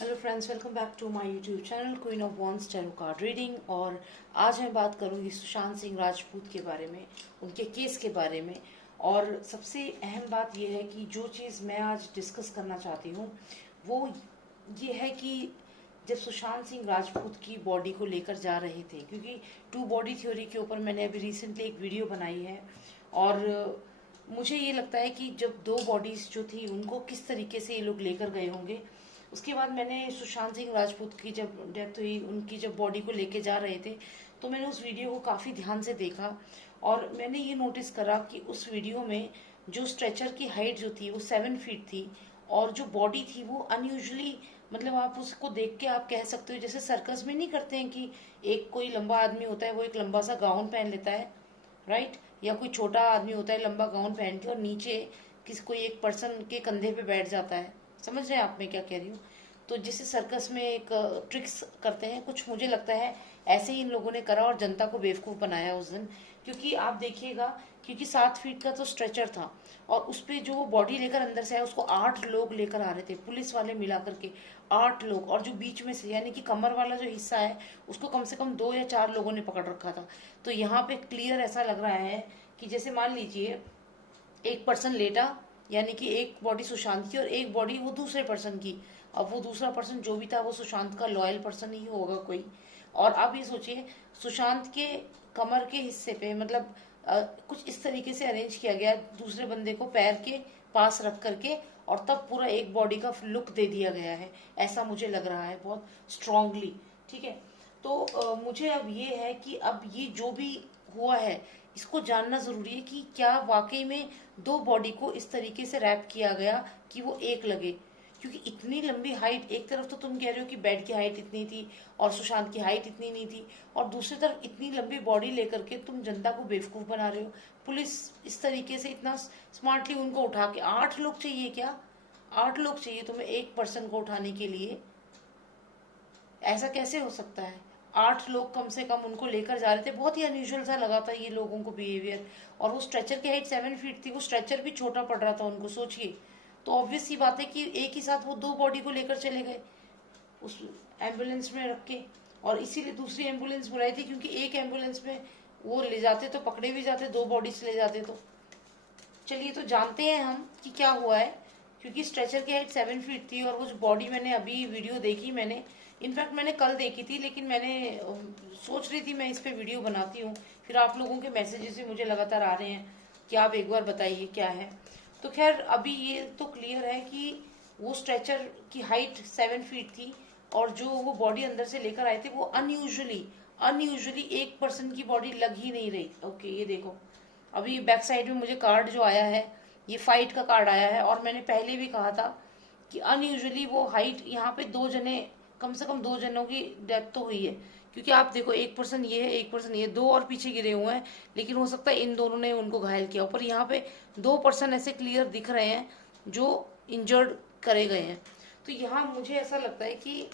Hello friends, welcome back to my YouTube channel queen of wands tarot card reading. और आज मैं बात करूंगी सुशांत सिंह राजपूत के बारे में, उनके केस के बारे में। और सबसे अहम बात यह है कि जो चीज़ मैं आज डिस्कस करना चाहती हूँ वो ये है कि जब सुशांत सिंह राजपूत की बॉडी को लेकर जा रहे थे, क्योंकि टू बॉडी थ्योरी के ऊपर मैंने अभी रिसेंटली एक वीडियो बनाई है। और मुझे ये लगता है कि जब दो बॉडीज जो थी उनको किस तरीके से ये लोग लेकर गए होंगे। उसके बाद मैंने सुशांत सिंह राजपूत की जब डेथ हुई, उनकी जब बॉडी को लेके जा रहे थे, तो मैंने उस वीडियो को काफ़ी ध्यान से देखा। और मैंने ये नोटिस करा कि उस वीडियो में जो स्ट्रेचर की हाइट जो थी वो 7 फीट थी, और जो बॉडी थी वो अनयूजली, मतलब आप उसको देख के आप कह सकते हो जैसे सर्कस में नहीं करते हैं कि एक कोई लंबा आदमी होता है, वो एक लंबा सा गाउन पहन लेता है, राइट। या कोई छोटा आदमी होता है लंबा गाउन पहन के, और नीचे किसी कोई एक पर्सन के कंधे पे बैठ जाता है। समझ रहे हैं आप मैं क्या कह रही हूँ? तो जिसे सर्कस में एक ट्रिक्स करते हैं, कुछ मुझे लगता है ऐसे ही इन लोगों ने करा और जनता को बेवकूफ़ बनाया उस दिन। क्योंकि आप देखिएगा, क्योंकि 7 फीट का तो स्ट्रेचर था, और उस पर जो वो बॉडी लेकर अंदर से आया उसको 8 लोग लेकर आ रहे थे, पुलिस वाले मिला करके 8 लोग। और जो बीच में से यानी कि कमर वाला जो हिस्सा है उसको कम से कम 2 या 4 लोगों ने पकड़ रखा था। तो यहाँ पे क्लियर ऐसा लग रहा है कि जैसे मान लीजिए एक पर्सन लेटा, यानी कि एक बॉडी सुशांत की और एक बॉडी वो दूसरे पर्सन की। अब वो दूसरा पर्सन जो भी था वो सुशांत का लॉयल पर्सन ही होगा कोई। और आप ये सोचिए, सुशांत के कमर के हिस्से पे मतलब कुछ इस तरीके से अरेंज किया गया दूसरे बंदे को पैर के पास रख करके, और तब पूरा एक बॉडी का लुक दे दिया गया है। ऐसा मुझे लग रहा है बहुत स्ट्रांगली। ठीक है। तो मुझे अब ये है कि अब ये जो भी हुआ है इसको जानना जरूरी है कि क्या वाकई में दो बॉडी को इस तरीके से रैप किया गया कि वो एक लगे। क्योंकि इतनी लंबी हाइट, एक तरफ तो तुम कह रहे हो कि बेड की हाइट इतनी थी और सुशांत की हाइट इतनी नहीं थी, और दूसरी तरफ इतनी लंबी बॉडी लेकर के तुम जनता को बेवकूफ बना रहे हो। पुलिस इस तरीके से इतना स्मार्टली उनको उठा के, 8 लोग चाहिए क्या? 8 लोग चाहिए तुम्हें एक पर्सन को उठाने के लिए? ऐसा कैसे हो सकता है? 8 लोग कम से कम उनको लेकर जा रहे थे। बहुत ही अनयूजुअल सा लगा था ये लोगों को बिहेवियर। और वो स्ट्रेचर की हाइट 7 फीट थी, वो स्ट्रेचर भी छोटा पड़ रहा था उनको, सोचिए। तो ऑब्वियस सी बात है कि एक ही साथ वो दो बॉडी को लेकर चले गए उस एम्बुलेंस में रख के। और इसीलिए दूसरी एम्बुलेंस बुलाई थी, क्योंकि एक एम्बुलेंस में वो ले जाते तो पकड़े भी जाते, दो बॉडीज ले जाते तो। चलिए तो जानते हैं हम कि क्या हुआ है। क्योंकि स्ट्रेचर की हाइट 7 फीट थी, और वो जो बॉडी मैंने अभी वीडियो देखी, मैंने इनफैक्ट मैंने कल देखी थी, लेकिन मैंने सोच रही थी मैं इस पे वीडियो बनाती हूँ। फिर आप लोगों के मैसेजेस भी मुझे लगातार आ रहे हैं कि आप एक बार बताइए क्या है। तो खैर अभी ये तो क्लियर है कि वो स्ट्रेचर की हाइट 7 फीट थी, और जो वो बॉडी अंदर से लेकर आए थे वो अनयूजुअली अनयूजुअली एक पर्सन की बॉडी लग ही नहीं रही। ओके, ये देखो अभी बैक साइड में मुझे कार्ड जो आया है, ये फाइट का कार्ड आया है। और मैंने पहले भी कहा था कि अनयूजुअली वो हाइट, यहाँ पे दो जने, कम से कम 2 जनों की डेथ तो हुई है। क्योंकि आप देखो, एक पर्सन ये है, एक पर्सन ये, दो और पीछे गिरे हुए हैं, लेकिन हो सकता है इन दोनों ने उनको घायल किया। पर यहाँ पे 2 पर्सन ऐसे क्लियर दिख रहे हैं जो इंजर्ड करे गए हैं। तो यहाँ मुझे ऐसा लगता है कि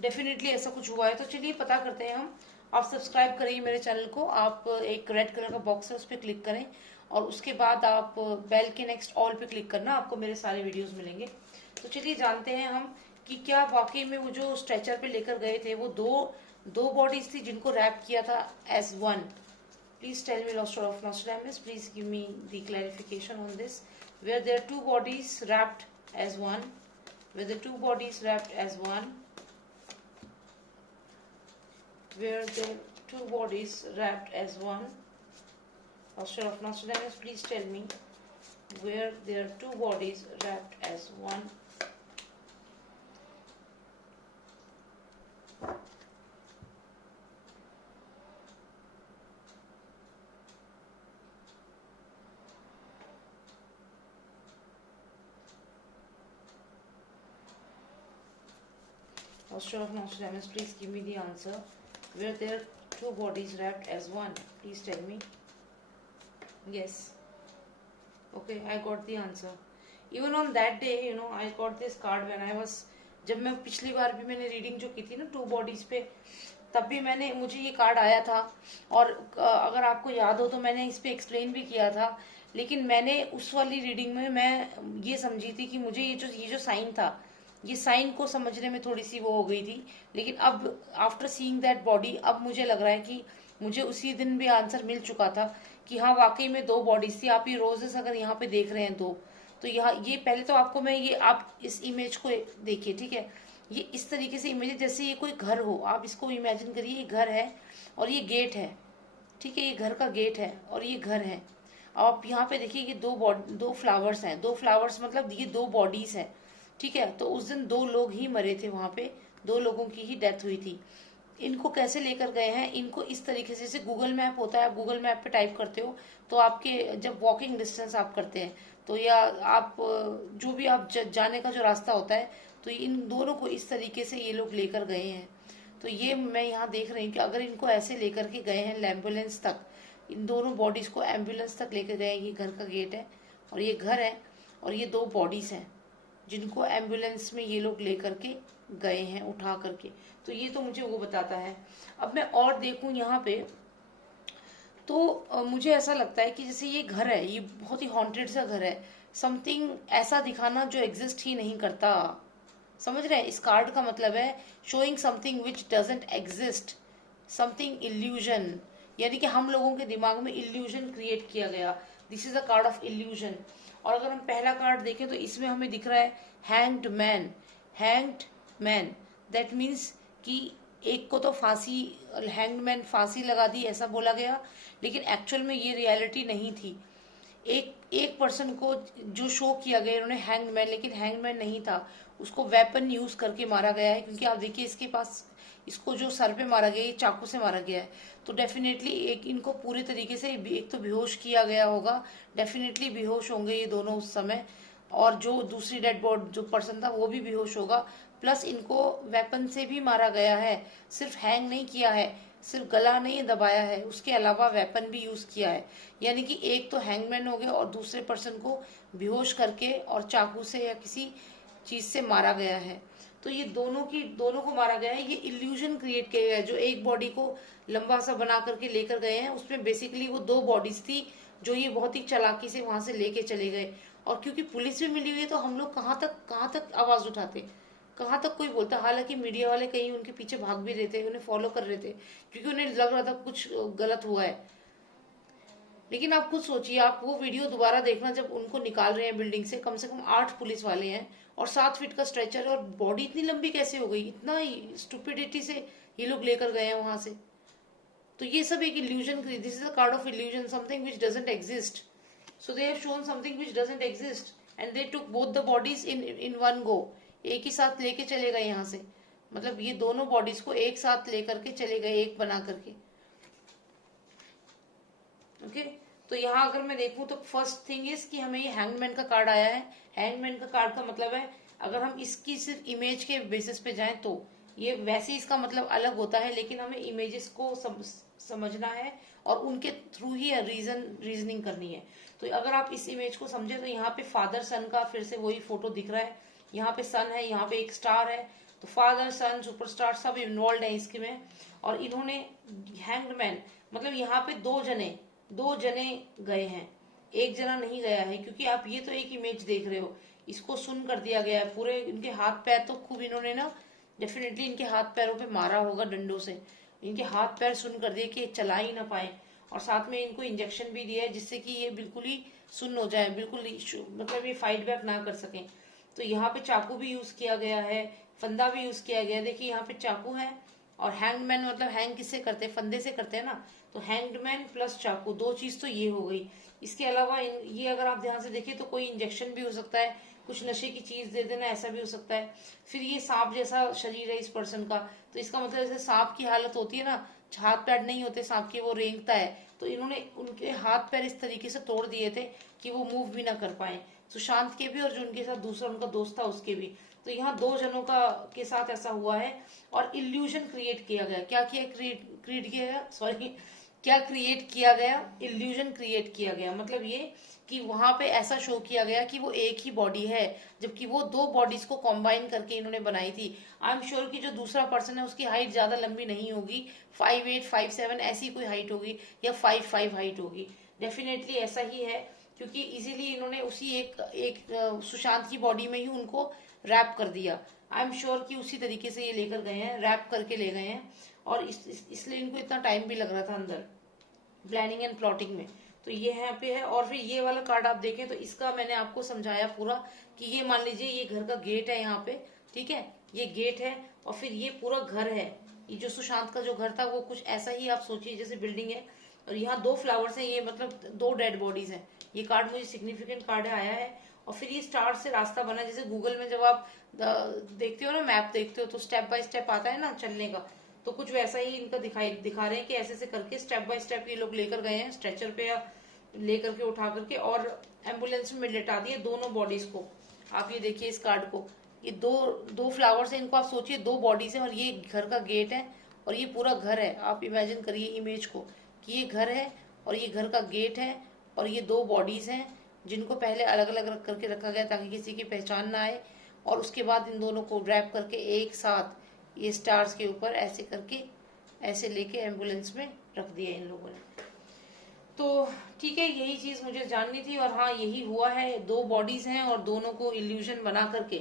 डेफिनेटली ऐसा कुछ हुआ है। तो चलिए पता करते हैं हम। आप सब्सक्राइब करिए मेरे चैनल को, आप एक रेड कलर का बॉक्स है उस पर क्लिक करें, और उसके बाद आप बेल के नेक्स्ट ऑल पे क्लिक करना, आपको मेरे सारे वीडियोस मिलेंगे। तो चलिए जानते हैं हम कि क्या वाकई में वो जो स्ट्रेचर पे लेकर गए थे वो दो दो बॉडीज थी जिनको रैप किया था as one. Please tell me lost of Nostradamus, please give me the clarification on this. Were there two bodies wrapped as one, were the two bodies wrapped as one, where the two bodies wrapped as one. Master of Nostradamus, please tell me where there are two bodies wrapped as one. Master of Nostradamus, please give me the answer. Where there are two bodies wrapped as one, please tell me. Yes. Okay, I got the answer. Even on that day, I got this card when I was, जब मैं पिछली बार भी मैंने reading जो की थी ना two bodies पे, तब भी मुझे ये कार्ड आया था। और अगर आपको याद हो तो मैंने इस पे एक्सप्लेन भी किया था। लेकिन मैंने उस वाली रीडिंग में मैं ये समझी थी कि मुझे ये जो साइन था, ये साइन को समझने में थोड़ी सी वो हो गई थी, लेकिन अब आफ्टर सीइंग दैट बॉडी अब मुझे लग रहा है कि मुझे उसी दिन भी आंसर मिल चुका था कि हाँ वाकई में दो बॉडीज थी। आप ये रोजेस अगर यहाँ पे देख रहे हैं दो, तो यहाँ ये पहले तो आपको मैं ये आप इस इमेज को देखिए, ठीक है। ये इस तरीके से इमेज है जैसे ये कोई घर हो, आप इसको इमेजिन करिए, ये घर है और ये गेट है, ठीक है, ये घर का गेट है और ये घर है। आप यहाँ पे देखिए ये दो फ्लावर्स हैं, दो फ्लावर्स मतलब ये दो बॉडीज हैं, ठीक है। तो उस दिन दो लोग ही मरे थे वहां पे, दो लोगों की ही डेथ हुई थी। इनको कैसे लेकर गए हैं, इनको इस तरीके से, जैसे गूगल मैप होता है, आप गूगल मैप पे टाइप करते हो तो आपके जब वॉकिंग डिस्टेंस आप करते हैं तो या आप जो भी आप जाने का जो रास्ता होता है, तो इन दोनों को इस तरीके से ये लोग लेकर गए हैं। तो ये मैं यहाँ देख रही हूँ कि अगर इनको ऐसे लेकर के गए हैं एम्बुलेंस तक, इन दोनों बॉडीज को एम्बुलेंस तक लेकर गए हैं, ये घर का गेट है और ये घर है और ये दो बॉडीज हैं जिनको एम्बुलेंस में ये लोग लेकर के गए हैं उठा करके। तो ये तो मुझे वो बताता है। अब मैं और देखूं यहाँ पे तो मुझे ऐसा लगता है कि जैसे ये घर है, ये बहुत ही हॉन्टेड सा घर है, समथिंग ऐसा दिखाना जो एग्जिस्ट ही नहीं करता। समझ रहे हैं, इस कार्ड का मतलब है showing something which doesn't exist, something illusion, यानी कि हम लोगों के दिमाग में इल्यूजन क्रिएट किया गया। This is a card of illusion. और अगर हम पहला कार्ड देखें तो इसमें हमें दिख रहा है hanged man. Hanged man that means कि एक को तो फांसी, हैंग्ड मैन फांसी लगा दी ऐसा बोला गया, लेकिन एक्चुअल में ये रियलिटी नहीं थी। एक पर्सन को जो शो किया गया इन्होंने हैंगमैन, लेकिन हैंगमैन नहीं था, उसको वेपन यूज करके मारा गया है। क्योंकि आप देखिए इसके पास, इसको जो सर पे मारा गया, ये चाकू से मारा गया है, तो डेफिनेटली एक इनको पूरे तरीके से एक तो बेहोश किया गया होगा, डेफिनेटली बेहोश होंगे ये दोनों उस समय, और जो दूसरी डेड बॉडी जो पर्सन था वो भी बेहोश होगा। प्लस इनको वेपन से भी मारा गया है, सिर्फ हैंग नहीं किया है, सिर्फ गला नहीं दबाया है, उसके अलावा वेपन भी यूज किया है। यानी कि एक तो हैंगमैन हो गया और दूसरे पर्सन को बेहोश करके और चाकू से या किसी चीज से मारा गया है। तो ये दोनों को मारा गया है। ये इल्यूजन क्रिएट किया गया है, जो एक बॉडी को लंबा सा बना करके लेकर गए हैं, उसमें बेसिकली वो दो बॉडीज थी जो ये बहुत ही चालाकी से वहां से लेके चले गए। और क्योंकि पुलिस भी मिली हुई है तो हम लोग कहाँ तक आवाज उठाते, कहाँ तक कोई बोलता। हालांकि मीडिया वाले कहीं उनके पीछे भाग भी रहे थे, उन्हें फॉलो कर रहे थे, क्योंकि उन्हें लग रहा था कुछ गलत हुआ है। लेकिन आप खुद सोचिए, आप वो वीडियो दोबारा देखना, जब उनको निकाल रहे हैं बिल्डिंग से कम 8 पुलिस वाले हैं और 7 फीट का स्ट्रेचर, और बॉडी इतनी लंबी कैसे हो गई, इतना स्टुपिडिटी से ये लोग लेकर गए हैं वहां से। तो ये सब एक illusion, this is a card of illusion, something which doesn't exist. So they have shown something which doesn't exist and they took both the bodies in one go. एक ही साथ लेके चले गए यहाँ से, मतलब ये दोनों बॉडीज को एक साथ लेकर के चले गए, एक बना करके। ओके तो यहाँ अगर मैं देखूं तो फर्स्ट थिंग इज कि हमें ये हैंगमैन का कार्ड आया है। हैंगमैन का कार्ड का मतलब है, अगर हम इसकी सिर्फ इमेज के बेसिस पे जाएं तो ये वैसे इसका मतलब अलग होता है, लेकिन हमें इमेजेस को समझना है और उनके थ्रू ही रीजनिंग करनी है। तो अगर आप इस इमेज को समझे तो यहाँ पे फादर सन का फिर से वही फोटो दिख रहा है, यहाँ पे सन है, यहाँ पे एक स्टार है, तो फादर सन सुपरस्टार सब इन्वॉल्व है इसके में। और इन्होंने हैंग्ड मैन मतलब यहाँ पे दो जने गए हैं, एक जना नहीं गया है, क्योंकि आप ये तो एक इमेज देख रहे हो, इसको सुन कर दिया गया है पूरे। इनके हाथ पैर तो खूब इन्होंने ना डेफिनेटली इनके हाथ पैरों पे मारा होगा डंडों से, इनके हाथ पैर सुन कर दिए कि चला ही ना पाए, और साथ में इनको इंजेक्शन भी दिया है जिससे कि ये बिल्कुल ही सुन्न हो जाए, बिल्कुल मतलब ये फाइट बैक ना कर सकें। तो यहाँ पे चाकू भी यूज किया गया है, फंदा भी यूज किया गया है। देखिए यहाँ पे चाकू है, और हैंगमैन मतलब हैंग किससे करते हैं, फंदे से करते हैं ना, तो हैंगमैन प्लस चाकू, दो चीज तो ये हो गई। इसके अलावा ये अगर आप ध्यान से देखिए तो कोई इंजेक्शन भी हो सकता है, कुछ नशे की चीज दे देना, ऐसा भी हो सकता है। फिर ये सांप जैसा शरीर है इस पर्सन का, तो इसका मतलब जैसे सांप की हालत होती है ना, हाथ पैर नहीं होते सांप के, वो रेंगता है, तो इन्होंने उनके हाथ पैर इस तरीके से तोड़ दिए थे कि वो मूव भी ना कर पाए, सुशांत के भी और जो उनके साथ दूसरा उनका दोस्त था उसके भी। तो यहाँ दो जनों का के साथ ऐसा हुआ है और इल्यूजन क्रिएट किया गया। क्या किया, क्रिएट किया गया, सॉरी, क्या क्रिएट किया गया, इल्यूजन क्रिएट किया गया। मतलब ये कि वहां पे ऐसा शो किया गया कि वो एक ही बॉडी है, जबकि वो दो बॉडीज को कॉम्बाइन करके इन्होंने बनाई थी। आई एम श्योर कि जो दूसरा पर्सन है उसकी हाइट ज्यादा लंबी नहीं होगी, 5'8", 5'7" ऐसी कोई हाइट होगी, या 5'5" हाइट होगी, डेफिनेटली ऐसा ही है, क्योंकि इजीली इन्होंने उसी एक सुशांत की बॉडी में ही उनको रैप कर दिया। आई एम श्योर कि उसी तरीके से ये लेकर गए हैं, रैप करके ले गए हैं, और इसलिए इनको इतना टाइम भी लग रहा था अंदर प्लानिंग एंड प्लॉटिंग में। तो ये यहाँ पे है। और फिर ये वाला कार्ड आप देखें तो इसका मैंने आपको समझाया पूरा कि ये मान लीजिए ये घर का गेट है यहाँ पे, ठीक है, ये गेट है, और फिर ये पूरा घर है। ये जो सुशांत का जो घर था वो कुछ ऐसा ही आप सोचिए जैसे बिल्डिंग है, और यहाँ 2 फ्लावर्स हैं, ये मतलब 2 डेड बॉडीज हैं। ये कार्ड मुझे सिग्निफिकेंट कार्ड आया है। और फिर ये स्टार से रास्ता बना, जैसे गूगल में जब आप देखते हो ना, मैप देखते हो तो स्टेप बाय स्टेप आता है ना चलने का, तो कुछ वैसा ही इनका दिखा रहे हैं कि ऐसे ऐसे करके स्टेप बाय स्टेप ये लोग लेकर गए हैं स्ट्रेचर पे, या लेकर के उठा करके, और एम्बुलेंस में लेटा दिए दोनों बॉडीज को। आप ये देखिए इस कार्ड को, ये दो फ्लावर्स है, इनको आप सोचिए 2 बॉडीज है, और ये घर का गेट है, और ये पूरा घर है। आप इमेजिन करिए इमेज को कि ये घर है और ये घर का गेट है, और ये 2 बॉडीज हैं जिनको पहले अलग अलग रख करके रखा गया ताकि किसी की पहचान ना आए, और उसके बाद इन दोनों को रैप करके एक साथ ये स्टार्स के ऊपर ऐसे करके ऐसे लेके एम्बुलेंस में रख दिया इन लोगों ने। तो ठीक है, यही चीज मुझे जाननी थी, और हाँ यही हुआ है। 2 बॉडीज हैं और दोनों को इल्यूजन बना करके,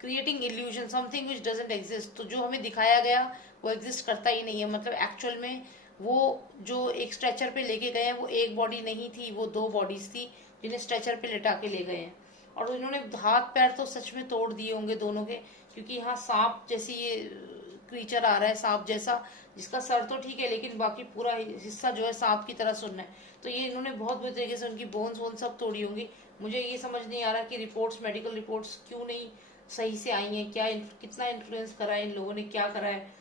creating illusion something which doesn't exist. तो जो हमें दिखाया गया वो एग्जिस्ट करता ही नहीं है, मतलब एक्चुअल में वो जो एक स्ट्रेचर पे लेके गए हैं वो एक बॉडी नहीं थी, वो 2 बॉडीज थी जिन्हें स्ट्रेचर पे लेटा के ले गए हैं। और इन्होंने हाथ पैर तो सच में तोड़ दिए होंगे दोनों के, क्योंकि यहाँ सांप जैसी ये क्रीचर आ रहा है, सांप जैसा, जिसका सर तो ठीक है लेकिन बाकी पूरा हिस्सा जो है सांप की तरह सुनना है। तो ये इन्होंने बहुत बुरी तरीके से उनकी बोन्स वोन सब तोड़ी होंगी। मुझे ये समझ नहीं आ रहा कि रिपोर्ट्स, मेडिकल रिपोर्ट्स क्यों नहीं सही से आई हैं, क्या कितना इन्फ्लुएंस करा है इन लोगों ने, क्या करा है।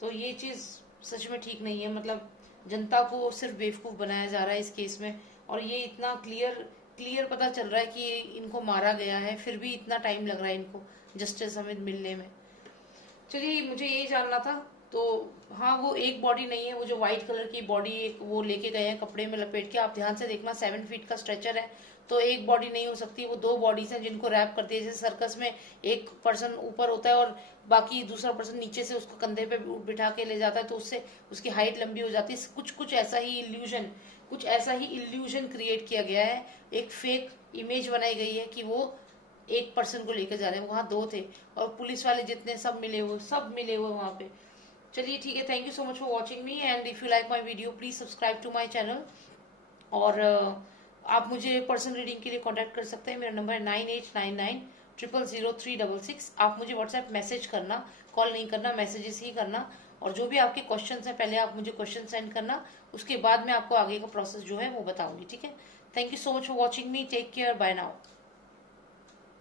तो ये चीज सच में ठीक नहीं है, मतलब जनता को सिर्फ बेवकूफ बनाया जा रहा है इस केस में। और ये इतना क्लियर पता चल रहा है कि इनको मारा गया है, फिर भी इतना टाइम लग रहा है इनको जस्टिस हमें मिलने में। चलिए मुझे यही जानना था। तो हाँ, वो एक बॉडी नहीं है, वो जो व्हाइट कलर की बॉडी एक वो लेके गए हैं कपड़े में लपेट के, आप ध्यान से देखना 7 फीट का स्ट्रेचर है, तो एक बॉडी नहीं हो सकती, वो 2 बॉडीज हैं जिनको रैप करती है। जैसे सर्कस में एक पर्सन ऊपर होता है और बाकी दूसरा पर्सन नीचे से उसको कंधे पे बिठा के ले जाता है, तो उससे उसकी हाइट लंबी हो जाती है। कुछ ऐसा ही इल्यूजन क्रिएट किया गया है, एक फेक इमेज बनाई गई है कि वो एक पर्सन को लेकर जा रहे हैं, वहां 2 थे, और पुलिस वाले जितने सब मिले हुए वहां पे। चलिए ठीक है, thank you so much for watching me, and if you like my video please subscribe to my channel. और आप मुझे पर्सनल रीडिंग के लिए कांटेक्ट कर सकते हैं। मेरा नंबर है 9899000366। आप मुझे व्हाट्सएप मैसेज करना, कॉल नहीं करना, मैसेजेस ही करना। और जो भी आपके क्वेश्चन हैं पहले आप मुझे क्वेश्चन सेंड करना, उसके बाद मैं आपको आगे का प्रोसेस जो है वो बताऊंगी, ठीक है। Thank you so much for watching me, take care, bye now.